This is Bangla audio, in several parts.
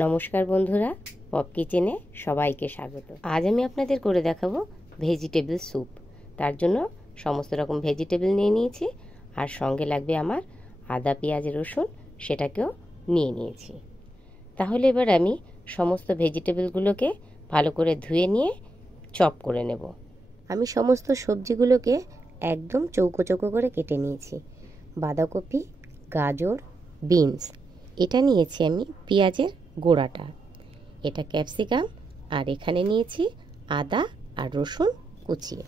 নমস্কার বন্ধুরা, পপ কিচেনে সবাইকে স্বাগত। আজ আমি আপনাদের করে দেখাবো ভেজিটেবল স্যুপ। তার জন্য সমস্ত রকম ভেজিটেবল নিয়ে নিয়েছি, আর সঙ্গে লাগবে আমার আদা, পেঁয়াজ, রসুন, সেটাকেও নিয়ে নিয়েছি। তাহলে এবার আমি সমস্ত ভেজিটেবলগুলোকে ভালো করে ধুয়ে নিয়ে চপ করে নেব। আমি সমস্ত সবজিগুলোকে একদম চৌকো চৌকো করে কেটে নিয়েছি। বাঁধাকপি, গাজর, বিনস, এটা নিয়েছি আমি পেঁয়াজের গোড়াটা, এটা ক্যাপসিকাম, আর এখানে নিয়েছি আদা আর রসুন কুচিয়ে।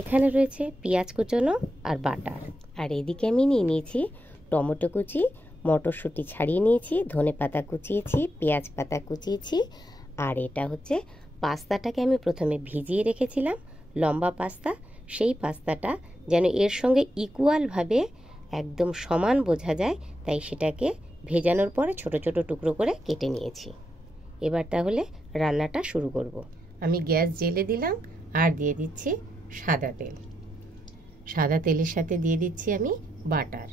এখানে রয়েছে পেঁয়াজ কুচনো আর বাটার। আর এদিকে আমি নিয়ে নিয়েছি টমেটো কুচি, মটরশুঁটি ছাড়িয়ে নিয়েছি, ধনে পাতা কুচিয়েছি, পেঁয়াজ পাতা কুচিয়েছি। আর এটা হচ্ছে পাস্তাটাকে আমি প্রথমে ভিজিয়ে রেখেছিলাম, লম্বা পাস্তা। সেই পাস্তাটা যেন এর সঙ্গে ইকুয়ালভাবে একদম সমান বোঝা যায়, তাই সেটাকে ভেজানোর পরে ছোট ছোট টুকরো করে কেটে নিয়েছি। এবার তাহলে রান্নাটা শুরু করব। আমি গ্যাস জ্বেলে দিলাম আর দিয়ে দিচ্ছি সাদা তেল। সাদা তেলের সাথে দিয়ে দিচ্ছি আমি বাটার।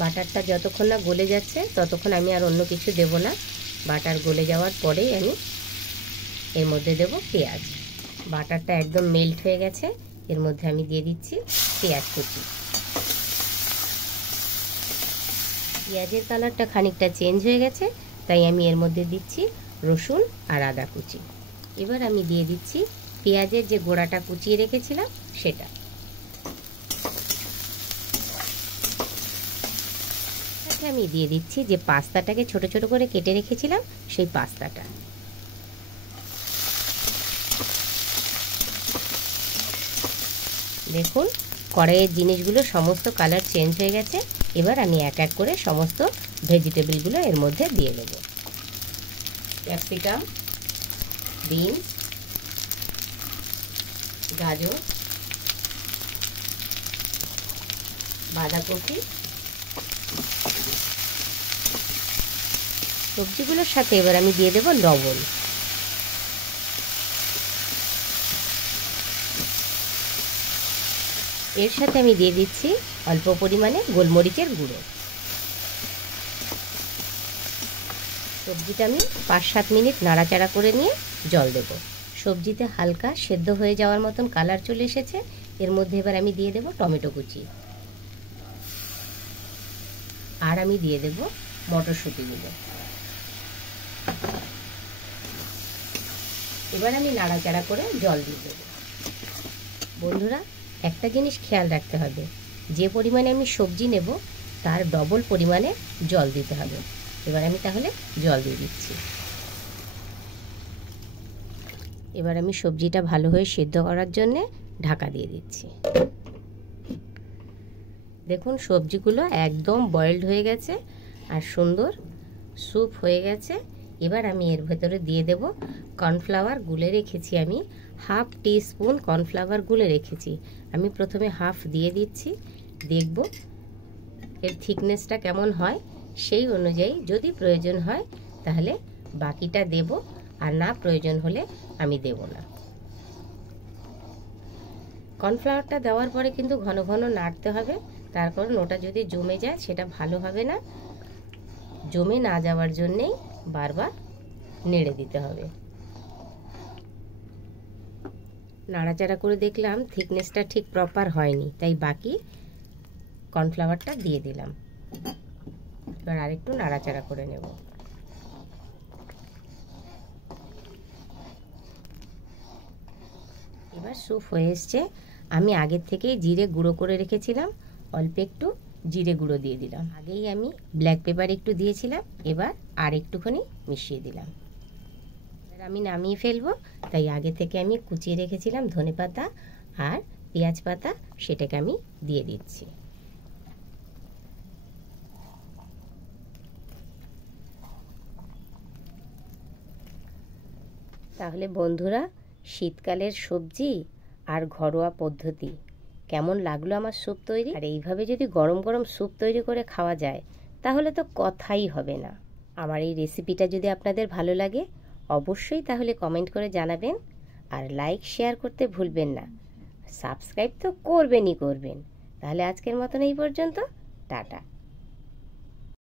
বাটারটা যতক্ষণ না গলে যাচ্ছে ততক্ষণ আমি আর অন্য কিছু দেব না। বাটার গলে যাওয়ার পরেই আমি এর মধ্যে দেব পেঁয়াজ। বাটারটা একদম মেল্ট হয়ে গেছে, এর মধ্যে আমি দিয়ে দিচ্ছি পেঁয়াজ কুচি। পেঁয়াজের কালারটা খানিকটা চেঞ্জ হয়ে গেছে, তাই আমি এর মধ্যে দিচ্ছি রসুন আর আদা কুচি। এবার আমি দিয়ে দিচ্ছি পেঁয়াজের যে গোড়াটা কুচিয়ে রেখেছিলাম সেটা। আমি দিয়ে দিচ্ছি যে পাস্তাটাকে ছোট ছোট করে কেটে রেখেছিলাম সেই পাস্তাটা। দেখুন কড়াইয়ের জিনিসগুলো সমস্ত কালার চেঞ্জ হয়ে গেছে। এবার আমি এক এক করে সমস্ত ভেজিটেবলগুলো এর মধ্যে দিয়ে দেব। ক্যাপসিকাম, বিনস, গাজর, বাঁধাকপি। সবজিগুলোর সাথে এবার আমি দিয়ে দেব লবণ। এর সাথে আমি দিয়ে দিচ্ছি অল্প পরিমাণে গোলমরিচের গুঁড়ো। সবজিটা আমি 5-7 মিনিট নাড়াচাড়া করে নিয়ে জল দেব। সবজিতে হালকা সেদ্ধ হয়ে যাওয়ার মতন কালার চলে এসেছে। এর মধ্যে এবার আমি দিয়ে দেব টমেটো কুচি, আর আমি দিয়ে দেব মটরশুঁটিগুলো। এবার আমি নাড়াচাড়া করে জল দিয়ে দেব। বন্ধুরা, একটা জিনিস খেয়াল রাখতে হবে, যে পরিমাণে আমি সবজি নেব তার ডবল পরিমাণে জল দিতে হবে। এবার আমি তাহলে জল দিয়ে দিচ্ছি। এবার আমি সবজিটা ভালো হয়ে সিদ্ধ করার জন্যে ঢাকা দিয়ে দিচ্ছি। দেখুন সবজিগুলো একদম বয়েলড হয়ে গেছে আর সুন্দর স্যুপ হয়ে গেছে। এবার আমি এর ভেতরে দিয়ে দেব কর্নফ্লাওয়ার গুলে রেখেছি। আমি 1/2 টিস্পুন কর্নফ্লাওয়ার গুলে রেখেছি। আমি প্রথমে হাফ দিয়ে দিচ্ছি, দেখব এর থিকনেসটা কেমন হয়। সেই অনুযায়ী যদি প্রয়োজন হয় তাহলে বাকিটা দেব, আর না প্রয়োজন হলে আমি দেব না। কর্নফ্লাওয়ারটা দেওয়ার পরে কিন্তু ঘন ঘন নাড়তে হবে, তার কারণ ওটা যদি জমে যায় সেটা ভালো হবে না। জমে না যাওয়ার জন্যেই বারবার নেড়ে দিতে হবে। নাড়াচাড়া করে দেখলাম থিকনেসটা ঠিক প্রপার হয়নি, তাই বাকি কর্নফ্লাওয়ারটা দিয়ে দিলাম। এবার আরেকটু নাড়াচাড়া করে নেব। এবার স্যুপ হয়ে এসছে। আমি আগের থেকেই জিরে গুঁড়ো করে রেখেছিলাম, অল্প একটু জিরে গুঁড়ো দিয়ে দিলাম। আগেই আমি ব্ল্যাক পেপার একটু দিয়েছিলাম, এবার আর একটুখানি মিশিয়ে দিলাম। এবার আমি নামিয়ে ফেলবো, তাই আগে থেকে আমি কুচিয়ে রেখেছিলাম ধনেপাতা আর পেঁয়াজ পাতা, সেটাকে আমি দিয়ে দিচ্ছি। তাহলে বন্ধুরা, শীতকালের সবজি আর ঘরোয়া পদ্ধতি কেমন লাগলো আমার স্যুপ তৈরি? আর এইভাবে যদি গরম গরম স্যুপ তৈরি করে খাওয়া যায় তাহলে তো কথাই হবে না। আমার এই রেসিপিটা যদি আপনাদের ভালো লাগে অবশ্যই তাহলে কমেন্ট করে জানাবেন, আর লাইক শেয়ার করতে ভুলবেন না। সাবস্ক্রাইব তো করবেনই করবেন। তাহলে আজকের মতন এই পর্যন্ত, টাটা।